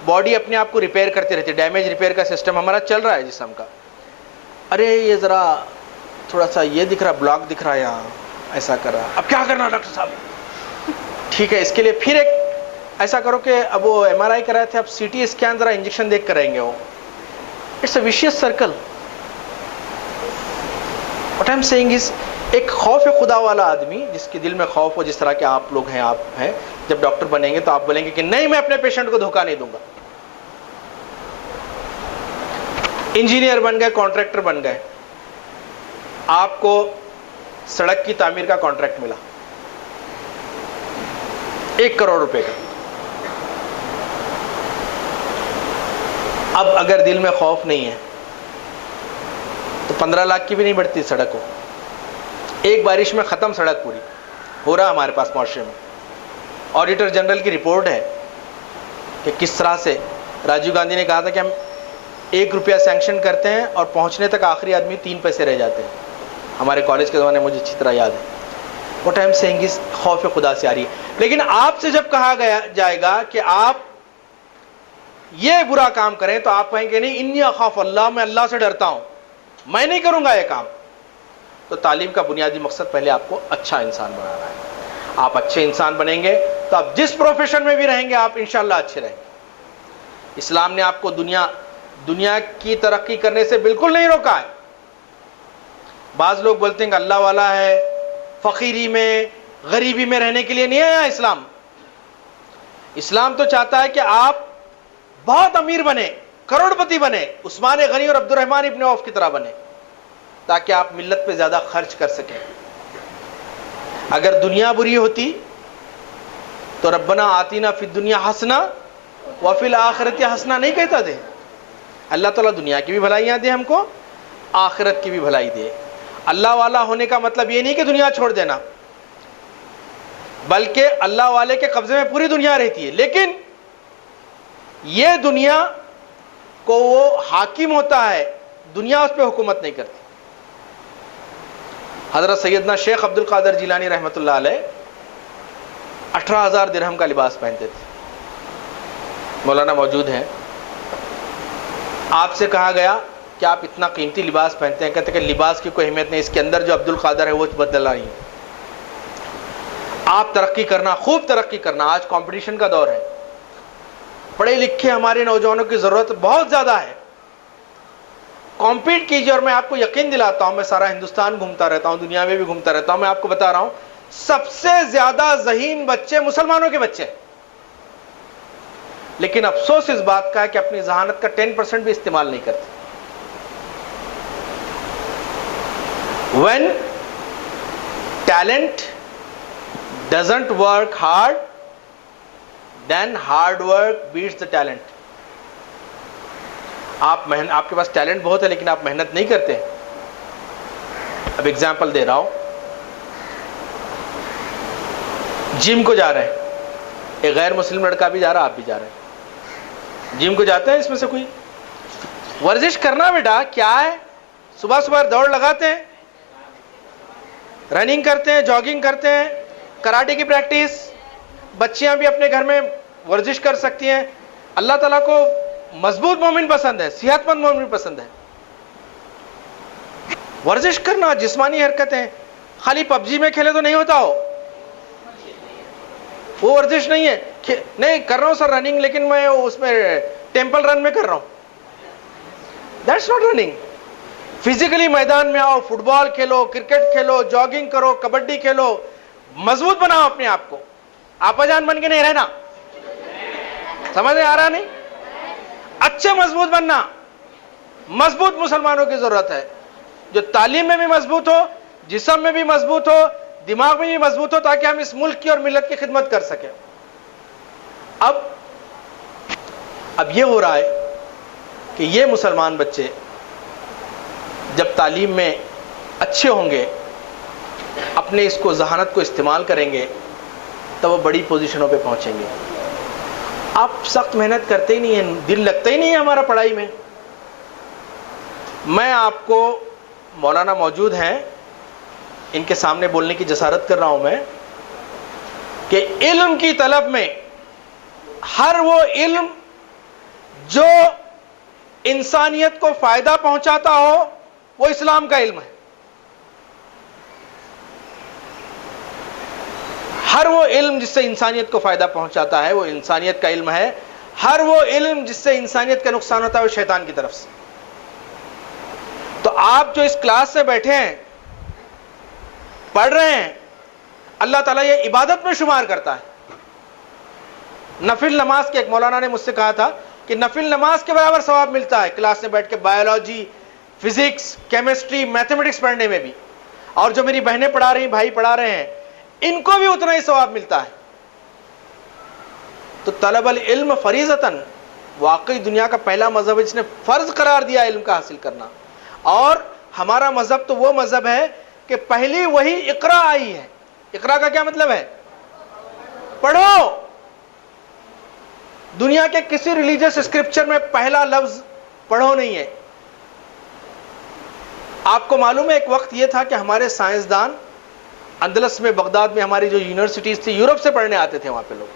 باڈی اپنے آپ کو ریپیئر کرتی رہتی ہے, ڈیمیج ریپیئر کا سسٹم ہمارا چل رہا ہے جسم کا. ارے یہ ذرا تھوڑا سا یہ دکھ رہا, بلاک دکھ رہا, یہاں ایسا کر رہا, اب کیا کرنا ڈاکٹر صاحب؟ ٹھیک ہے, اس کے لیے پھر ایک ایسا کرو کہ اب وہ MRI کرائے تھے, اب CT اسکین ذرا انجیکشن دیکھ کریں گے. وہ it's a vicious circle. What I am seeing is, ایک خوف خدا والا آدمی جس کے دل میں خوف ہو, جس طرح کے آپ لوگ ہیں, آپ ہیں, جب ڈاکٹر بنیں گے تو آپ بولیں گے کہ نہیں, میں اپنے پیشنٹ کو دھوکہ نہیں دوں گا. انجینئر بن گئے, کانٹریکٹر بن گئے, آپ کو سڑک کی تعمیر کا کانٹریکٹ ملا 1 کروڑ روپے کا. اب اگر دل میں خوف نہیں ہے تو 15 لاکھ کی بھی نہیں بڑھتی سڑک ہو. ایک بارش میں ختم سڑک پوری. ہو رہا ہمارے پاس معاشرے میں. آڈیٹر جنرل کی رپورٹ ہے کہ کس طرح سے راجیو گاندھی نے کہا تھا کہ ہم 1 روپیہ سینکشن کرتے ہیں اور پہنچنے تک آخری آدمی 3 پیسے رہ جاتے ہیں. ہمارے کالج کے زمانے میں مجھے اچھی طرح یاد ہے. واٹ آئی ایم سیئنگ از, خوف خدا سے آ رہی ہے. لیکن آپ سے جب کہا جائے گا کہ آپ یہ برا کام کریں تو آپ کہیں گے نہیں, انی اخاف اللہ, میں اللہ سے ڈرتا ہوں, میں نہیں کروں گا یہ کام. تو تعلیم کا بنیادی مقصد پہلے آپ کو اچھا انسان بنانا ہے. آپ اچھے انسان بنیں گے تو آپ جس پروفیشن میں بھی رہیں گے آپ انشاءاللہ اچھے رہیں گے. اسلام نے آپ کو دنیا کی ترقی کرنے سے بالکل نہیں روکا ہے. بعض لوگ بولتے ہیں کہ اللہ والا ہے, فقیری میں, غریبی میں رہنے کے لیے نہیں آیا اسلام. اسلام تو چاہتا ہے کہ آپ بہت امیر بنے, کروڑ پتی بنے, عثمان غنی اور عبد الرحمن ابن عوف کی طرح بنے, تاکہ آپ ملت پہ زیادہ خرچ کر سکیں. اگر دنیا بری ہوتی تو ربنا آتینا فی الدنیا حسنہ وفی الآخرت حسنہ نہیں کہتا تھے. اللہ تعالیٰ دنیا کی بھی بھلائیاں دے ہم کو, آخرت کی بھی بھلائی دے. اللہ والا ہونے کا مطلب یہ نہیں کہ دنیا چھوڑ دینا, بلکہ اللہ والے کے قبضے میں پوری دنیا رہتی ہے, لیکن یہ دنیا کو وہ حاکم ہوتا ہے, دنیا اس پہ حکومت نہیں کرتی. حضرت سیدنا شیخ عبد القادر جیلانی رحمۃ اللہ علیہ 18,000 درہم کا لباس پہنتے تھے. مولانا موجود ہیں. آپ سے کہا گیا کہ آپ اتنا قیمتی لباس پہنتے ہیں, کہتے کہ لباس کی کوئی اہمیت نہیں, اس کے اندر جو عبد القادر ہے وہ بدلا نہیں. آپ ترقی کرنا, خوب ترقی کرنا. آج کمپٹیشن کا دور ہے, پڑھے لکھے ہمارے نوجوانوں کی ضرورت بہت زیادہ ہے. کمپیٹ کیجئے, اور میں آپ کو یقین دلاتا ہوں, میں سارا ہندوستان گھومتا رہتا ہوں, دنیا میں بھی گھومتا رہتا ہوں, میں آپ کو بتا رہا ہوں سب سے زیادہ ذہین بچے مسلمانوں کے بچے. لیکن افسوس اس بات کا ہے کہ اپنی ذہانت کا 10% بھی استعمال نہیں کرتے. When talent doesn't work hard, then hard work beats the talent. آپ کے پاس ٹیلنٹ بہت ہے لیکن آپ محنت نہیں کرتے. اب ایگزامپل دے رہا ہوں, جم کو جا رہے ہیں, ایک غیر مسلم لڑکا بھی جا رہا, آپ بھی جا رہے ہیں. جم کو جاتے ہیں اس میں سے کوئی؟ ورزش کرنا بیٹا کیا ہے, صبح صبح دوڑ لگاتے ہیں, رننگ کرتے ہیں, جاگنگ کرتے ہیں, کراٹے کی پریکٹس. بچیاں بھی اپنے گھر میں ورزش کر سکتی ہیں. اللہ تعالیٰ کو مضبوط مومن پسند ہے, صحت مند مومن پسند ہے. ورزش کرنا, جسمانی حرکتیں. خالی PUBG میں کھیلے تو نہیں ہوتا ہو, وہ ورزش نہیں ہے. نہیں کر رہا ہوں سر رننگ, لیکن میں اس میں ٹیمپل رن میں کر رہا ہوں. That's not running. فزیکلی میدان میں آؤ, فٹ بال کھیلو, کرکٹ کھیلو, جاگنگ کرو, کبڈی کھیلو, مضبوط بناؤ اپنے آپ کو. آپا جان بن کے نہیں رہنا. سمجھ میں آ رہا نہیں؟ اچھے مضبوط بننا. مضبوط مسلمانوں کی ضرورت ہے, جو تعلیم میں بھی مضبوط ہو, جسم میں بھی مضبوط ہو, دماغ میں بھی مضبوط ہو, تاکہ ہم اس ملک کی اور ملت کی خدمت کر سکیں. اب یہ ہو رہا ہے کہ یہ مسلمان بچے جب تعلیم میں اچھے ہوں گے، اپنے اس کو ذہانت کو استعمال کریں گے، تو وہ بڑی پوزیشنوں پہ پہنچیں گے۔ آپ سخت محنت کرتے ہی نہیں ہیں، دل لگتا ہی نہیں ہے ہمارا پڑھائی میں۔ میں آپ کو، مولانا موجود ہیں، ان کے سامنے بولنے کی جسارت کر رہا ہوں میں، کہ علم کی طلب میں ہر وہ علم جو انسانیت کو فائدہ پہنچاتا ہو وہ اسلام کا علم ہے۔ ہر وہ علم جس سے انسانیت کو فائدہ پہنچاتا ہے وہ انسانیت کا علم ہے۔ ہر وہ علم جس سے انسانیت کا نقصان ہوتا ہے وہ شیطان کی طرف سے۔ تو آپ جو اس کلاس سے بیٹھے ہیں، پڑھ رہے ہیں، اللہ تعالیٰ یہ عبادت میں شمار کرتا ہے۔ نفل نماز کے، ایک مولانا نے مجھ سے کہا تھا کہ نفل نماز کے برابر ثواب ملتا ہے کلاس میں بیٹھ کے بایولوجی، فزکس، کیمسٹری، میتھمیٹکس پڑھنے میں بھی، اور جو میری بہنیں پڑھا رہی ہیں، بھائی پڑھا رہے ہیں، ان کو بھی اتنا ہی ثواب ملتا ہے۔ تو طلب العلم فریضتاً، واقعی دنیا کا پہلا مذہب ہے جس نے فرض قرار دیا علم کا حاصل کرنا۔ اور ہمارا مذہب تو وہ مذہب ہے کہ پہلی وہی اقرا آئی ہے۔ اقرا کا کیا مطلب ہے؟ پڑھو۔ دنیا کے کسی ریلیجیس اسکرپچر میں پہلا لفظ پڑھو نہیں ہے۔ آپ کو معلوم ہے ایک وقت یہ تھا کہ ہمارے سائنسدان اندلس میں، بغداد میں ہماری جو یونیورسٹیز تھی، یورپ سے پڑھنے آتے تھے، وہاں پہ لوگ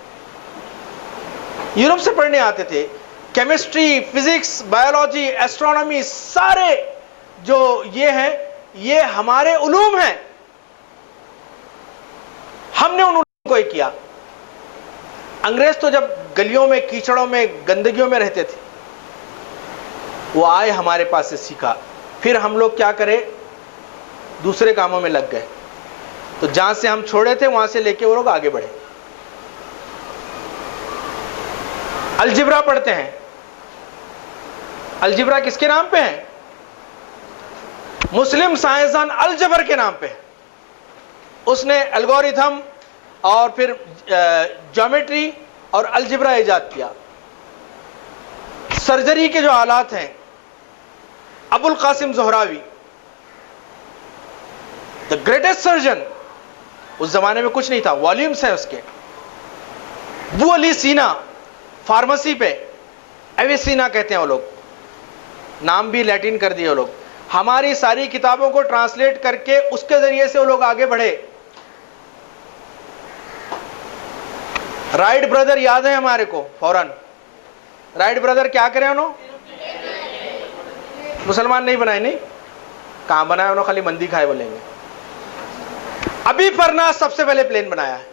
یورپ سے پڑھنے آتے تھے۔ کیمسٹری، فزکس، بایولوجی، ایسٹرونومی، سارے جو یہ ہیں، یہ ہمارے علوم ہیں۔ ہم نے ان علوم کو ہی کیا۔ انگریز تو جب گلیوں میں، کیچڑوں میں، گندگیوں میں رہتے تھے، وہ آئے ہمارے پاس سے سیکھا، پھر ہم لوگ کیا کرے، دوسرے کاموں میں لگ گئے۔ تو جہاں سے ہم چھوڑے تھے وہاں سے لے کے وہ لوگ آگے بڑھے۔ الجبرا پڑھتے ہیں۔ الجبرا کس کے نام پہ ہے؟ مسلم سائنسدان الجبر کے نام پہ۔ اس نے الگوریتھم اور پھر جیومیٹری اور الجبرا ایجاد کیا۔ سرجری کے جو آلات ہیں، ابو القاسم زہراوی، the greatest surgeon، اس زمانے میں کچھ نہیں تھا، والیومز ہیں اس کے۔ ابو علی سینا، فارمیسی پہ، ایویسینا کہتے ہیں وہ لوگ، نام بھی لیٹن کر دیے وہ لوگ۔ ہماری ساری کتابوں کو ٹرانسلیٹ کر کے اس کے ذریعے سے وہ لوگ آگے بڑھے۔ رائٹ بردر یاد ہے ہمارے کو فوراً؟ رائٹ بردر کیا کرے انہوں؟ مسلمان نہیں بنائے، نہیں کہاں بنائے انہوں، خالی مندی کھائے بولیں گے۔ ابھی فرناس سب سے پہلے پلین بنایا ہے۔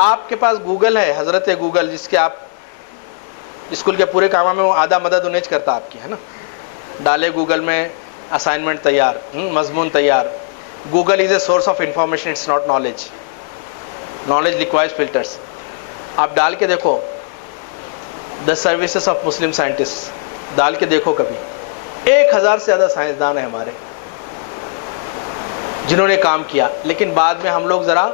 آپ کے پاس گوگل ہے، حضرت گوگل، جس کے آپ اسکول کے پورے کاموں میں وہ آدھا مدد انہیں کرتا آپ کی، ہے نا؟ ڈالے گوگل میں، اسائنمنٹ تیار، مضمون تیار۔ Google is a source of information, it's not knowledge. Knowledge requires filters. آپ ڈال کے دیکھو the services of Muslim scientist, ڈال کے دیکھو کبھی۔ 1000 سے زیادہ سائنسدان ہیں ہمارے جنہوں نے کام کیا، لیکن بعد میں ہم لوگ ذرا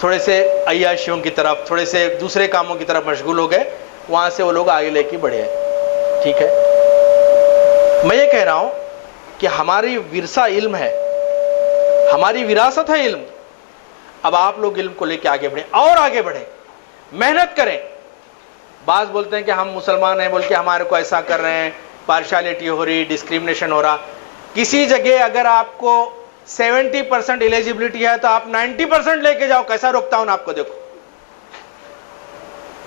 تھوڑے سے عیاشیوں کی طرف، تھوڑے سے دوسرے کاموں کی طرف مشغول ہو گئے، وہاں سے وہ لوگ آگے لے کے بڑھے ہیں۔ ٹھیک ہے، میں یہ کہہ رہا ہوں کہ ہماری ورثہ علم ہے، ہماری وراثت ہے علم۔ اب آپ لوگ علم کو لے کے آگے بڑھیں، اور آگے بڑھیں، محنت کریں۔ بعض بولتے ہیں کہ ہم مسلمان ہیں بول کے ہمارے کو ایسا کر رہے ہیں، پارشالٹی ہو رہی، ڈسکریمنیشن ہو رہا۔ کسی جگہ اگر آپ کو 70% ایلیجبلٹی ہے تو آپ 90% لے کے جاؤ، کیسا روکتا ہوں آپ کو، دیکھو۔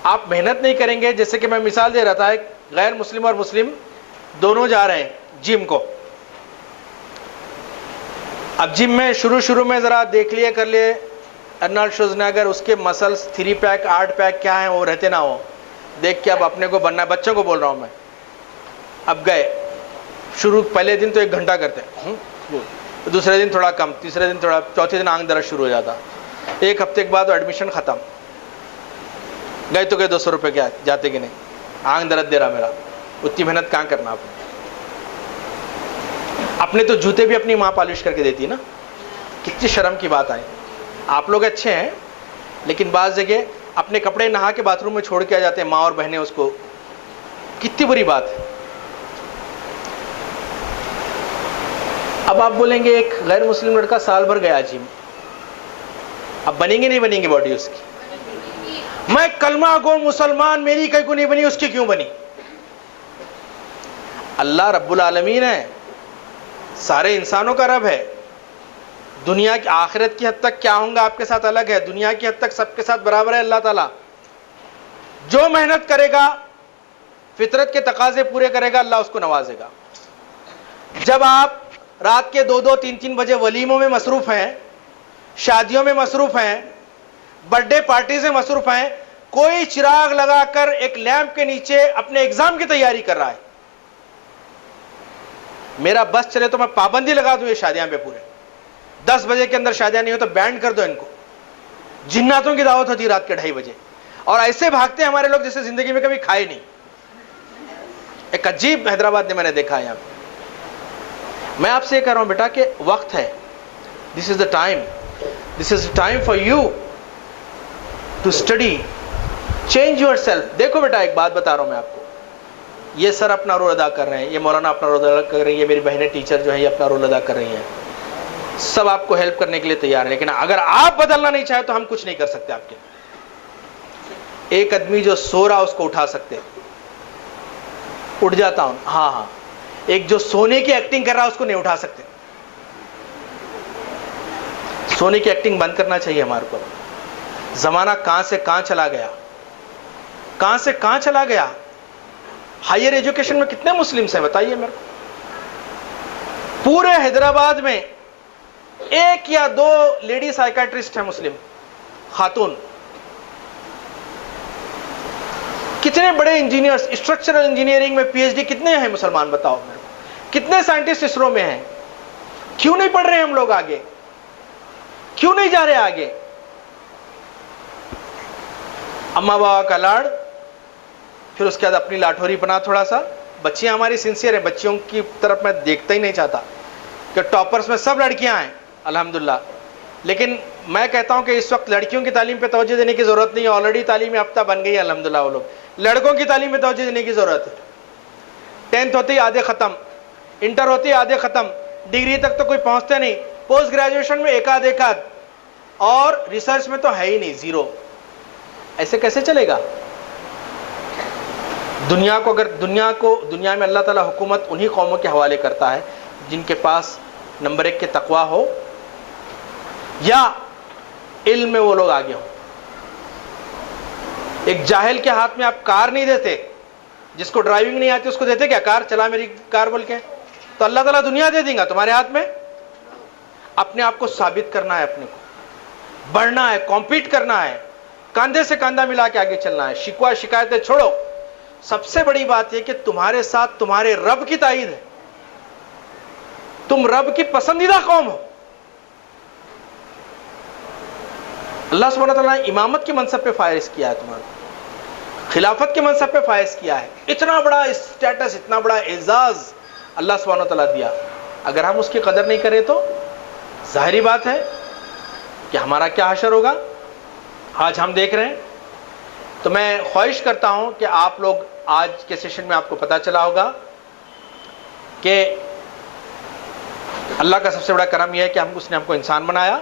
آپ محنت نہیں کریں گے، جیسے کہ میں مثال دے رہا تھا، ایک غیر مسلم اور مسلم دونوں جا رہے ہیں جم کو۔ اب جم میں شروع میں ذرا دیکھ لیے، کر لیے ارنالڈ شوازنیگر، اس کے مسلس 3 پیک 8 پیک کیا ہیں وہ رہتے نہ ہو، دیکھ کے اب اپنے کو بننا ہے۔ بچوں کو بول رہا ہوں میں، اب گئے شروع، پہلے دن تو 1 گھنٹہ کرتے ہیں، دوسرے دن تھوڑا کم، تیسرے دن تھوڑا، چوتھے دن آنکھ درد شروع ہو جاتا۔ 1 ہفتے کے بعد ایڈمیشن ختم، گئے تو گئے 200 روپے کیا جاتے کہ نہیں، آنکھ درد دے رہا میرا، اتنی محنت کہاں کرنا آپ نے؟ اپنے تو جوتے بھی اپنی ماں پالش کر کے دیتی نا، کتنی شرم کی بات آئی۔ آپ لوگ اچھے ہیں، لیکن بعض جگہ اپنے کپڑے نہا کے باتھ روم میں چھوڑ کے آ جاتے ہیں، ماں اور بہنیں اس کو کتنی بری بات ہے. اب آپ بولیں گے ایک غیر مسلم لڑکا سال بھر گیا جم, اب بنیں گے نہیں بنیں گے باڈی اس کی؟ میں کلمہ گو مسلمان, میری کہیں کو نہیں بنی, اس کی کیوں بنی؟ اللہ رب العالمین ہے, سارے انسانوں کا رب ہے. دنیا کی آخرت کی حد تک کیا ہوں گا آپ کے ساتھ الگ ہے, دنیا کی حد تک سب کے ساتھ برابر ہے اللہ تعالیٰ. جو محنت کرے گا, فطرت کے تقاضے پورے کرے گا, اللہ اس کو نوازے گا. جب آپ رات کے 2-2, 3-3 بجے ولیموں میں مصروف ہیں, شادیوں میں مصروف ہیں, برتھ ڈے پارٹیز میں مصروف ہیں, کوئی چراغ لگا کر ایک لیمپ کے نیچے اپنے ایگزام کی تیاری کر رہا ہے. میرا بس چلے تو میں پابندی لگا دوں یہ شادیاں پہ پورے 10 بجے کے اندر شادیاں نہیں ہو تو بینڈ کر دو ان کو. جناتوں کی دعوت ہوتی رات کے 2:30 بجے, اور ایسے بھاگتے ہیں ہمارے لوگ جیسے زندگی میں کبھی کھائے نہیں. ایک عجیب حیدرآباد میں نے دیکھا ہے یہاں پہ. میں آپ سے یہ کہہ رہا ہوں بیٹا کہ وقت ہے, this is the time, this is time for you to study, change yourself. دیکھو بیٹا ایک بات بتا رہا ہوں میں آپ کو, یہ سر اپنا رول ادا کر رہے ہیں, یہ مولانا اپنا رول ادا کر رہی ہے, میری بہنیں ٹیچر جو ہیں یہ اپنا رول ادا کر رہی ہیں, سب آپ کو ہیلپ کرنے کے لیے تیار ہیں, لیکن اگر آپ بدلنا نہیں چاہے تو ہم کچھ نہیں کر سکتے آپ کے. ایک آدمی جو سو رہا اس کو اٹھا سکتے, اٹھ جاتا ہوں, ہاں, ایک جو سونے کی ایکٹنگ کر رہا اس کو نہیں اٹھا سکتے. سونے کی ایکٹنگ بند کرنا چاہیے ہمارے کو. زمانہ کہاں سے کہاں چلا گیا, کہاں سے کہاں چلا گیا. ہائر ایجوکیشن میں کتنے مسلمس ہیں بتائیے میرے کو. پورے حیدرآباد میں 1 یا 2 لیڈی سائیکیٹرسٹ ہیں مسلم خاتون. کتنے بڑے انجینئرز, اسٹرکچرل انجینئرنگ میں PhD کتنے ہیں مسلمان بتاؤ میرے کو. کتنے سائنٹسٹ اسرو میں ہیں. کیوں نہیں پڑھ رہے ہم لوگ آگے, کیوں نہیں جا رہے آگے. اما بابا کا لاڑ, پھر اس کے بعد اپنی لاٹھوری بنا تھوڑا سا. بچیاں ہماری سنسیئر ہیں, بچیوں کی طرف میں دیکھتا ہی نہیں چاہتا کہ ٹاپرز میں سب لڑکیاں ہیں الحمدللہ, لیکن میں کہتا ہوں کہ اس وقت لڑکیوں کی تعلیم پہ توجہ دینے کی ضرورت نہیں ہے, آلریڈی تعلیم یافتہ بن گئی ہے الحمدللہ وہ لوگ. لڑکوں کی تعلیم پہ توجہ دینے کی ضرورت ہے. 10th ہوتی آدھے ختم, انٹر ہوتی آدھے ختم, ڈگری تک تو کوئی پہنچتے نہیں, پوسٹ گریجویشن میں ایک آدھ, اور ریسرچ میں تو ہے ہی نہیں, زیرو. ایسے کیسے چلے گا. دنیا کو اگر دنیا میں اللہ تعالیٰ حکومت انہی قوموں کے حوالے کرتا ہے جن کے پاس نمبر 1 کے تقویٰ ہو یا علم میں وہ لوگ آگے ہوں. ایک جاہل کے ہاتھ میں آپ کار نہیں دیتے, جس کو ڈرائیونگ نہیں آتی اس کو دیتے کیا کار, چلا میری کار بول کے, تو اللہ تعالیٰ دنیا دے دیں گا تمہارے ہاتھ میں. اپنے آپ کو ثابت کرنا ہے, اپنے کو بڑھنا ہے, کمپیٹ کرنا ہے, کاندھے سے کاندھا ملا کے آگے چلنا ہے. شکوہ شکایتیں چھوڑو. سب سے بڑی بات یہ کہ تمہارے ساتھ تمہارے رب کی تائید ہے, تم رب کی پسندیدہ قوم ہو. اللہ سبحانہ تعالیٰ نے امامت کے منصب پہ فائز کیا ہے تمہارے, خلافت کے منصب پہ فائز کیا ہے. اتنا بڑا اسٹیٹس, اتنا بڑا اعزاز اللہ سبحانہ تعالیٰ دیا. اگر ہم اس کی قدر نہیں کریں تو ظاہری بات ہے کہ ہمارا کیا حشر ہوگا. آج ہم دیکھ رہے ہیں. تو میں خواہش کرتا ہوں کہ آپ لوگ آج کے سیشن میں آپ کو پتا چلا ہوگا کہ اللہ کا سب سے بڑا کرم یہ ہے کہ اس نے ہم کو انسان بنایا.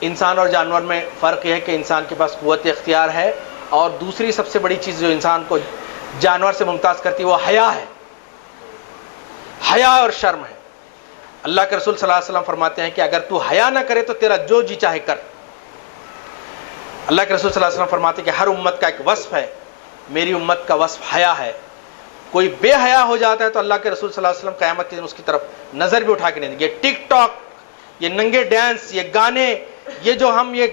انسان اور جانور میں فرق یہ ہے کہ انسان کے پاس قوت اختیار ہے, اور دوسری سب سے بڑی چیز جو انسان کو جانور سے ممتاز کرتی ہے وہ حیا ہے. حیا اور شرم ہے. اللہ کے رسول صلی اللہ علیہ وسلم فرماتے ہیں کہ اگر تو حیا نہ کرے تو تیرا جو جی چاہے کر. اللہ کے رسول صلی اللہ علیہ وسلم فرماتے ہیں کہ ہر امت کا ایک وصف ہے, میری امت کا وصف حیا ہے. کوئی بے حیا ہو جاتا ہے تو اللہ کے رسول صلی اللہ علیہ وسلم قیامت کے دن اس کی طرف نظر بھی اٹھا کے نہیں دیں گے. ٹک ٹاک, یہ ننگے ڈانس, یہ گانے, یہ جو ہم یہ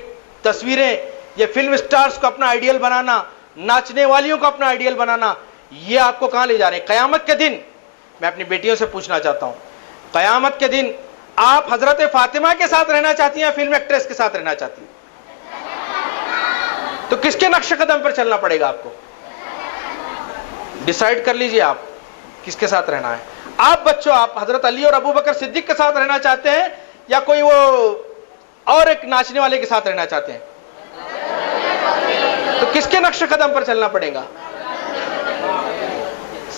تصویریں, یہ فلم سٹارز کو اپنا آئیڈیل بنانا, ناچنے والیوں کو اپنا آئیڈیل بنانا, یہ آپ کو کہاں لے جا رہے ہیں. قیامت کے دن میں اپنی بیٹیوں سے پوچھنا چاہتا ہوں, قیامت کے دن آپ حضرت فاطمہ کے ساتھ رہنا چاہتی ہیں یا فلم ایکٹریس کے ساتھ رہنا چاہتی ہیں؟ تو کس کے نقش قدم پر چلنا پڑے گا آپ کو؟ ڈیسائیڈ کر لیجئے آپ کس کے ساتھ رہنا ہے. آپ بچوں, آپ حضرت علی اور ابو بکر صدیق کے ساتھ رہنا چاہتے ہیں یا کوئی وہ اور ایک ناچنے والے کے ساتھ رہنا چاہتے ہیں؟ تو کس کے نقش قدم پر چلنا پڑے گا؟